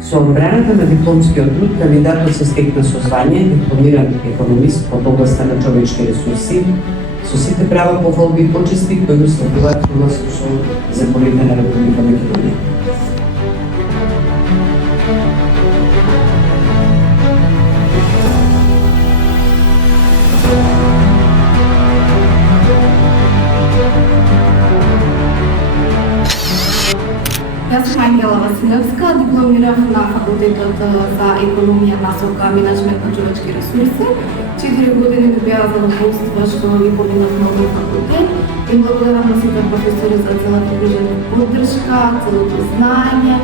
Со одбраната на дипломскиот труд, кандидатот се стекна со звање дипломиран економист од областа на човечки ресурси, со сите права, пофалби и почести кои го следуваат со законите на Република Македонија. Јас сум Ангела Василевска, дипломирав на факултетот за економија, насока, менеджмент на човечки ресурси. 4 години добија задоволство што ги поминав на овој факултет и благодарам на сите професори за целата пружена поддршка, целото знаење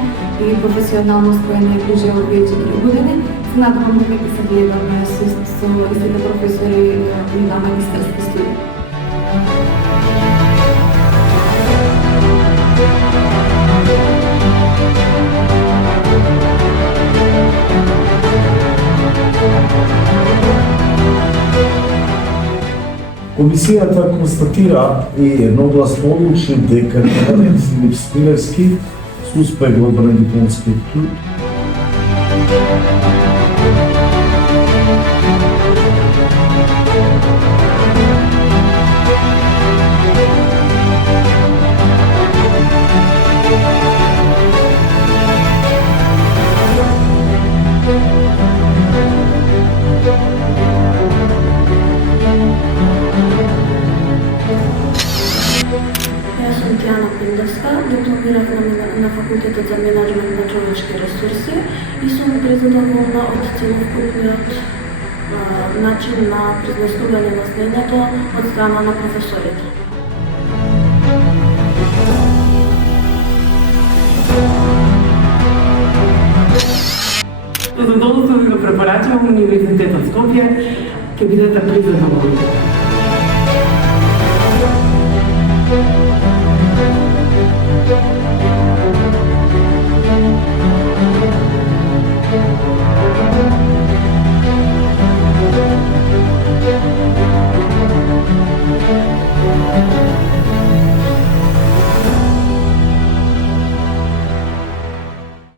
и професионалност која ни пружила овие 4 години. Се надевам дека се гледаме со истите професори и на магистарски студии. Комисијата констатира и едногласно одлучи дека кандидатот Филип Смилевски со успех во одбран дипломски труд дипломирав на факултетот за менеджмент на човечки ресурси и сум презадоволна од целокупниот начин на произнесување на знаењето од страна на професорите. Со задоволство ви го препорачувам Универзитетот Скопје, ќе бидете презадоволни.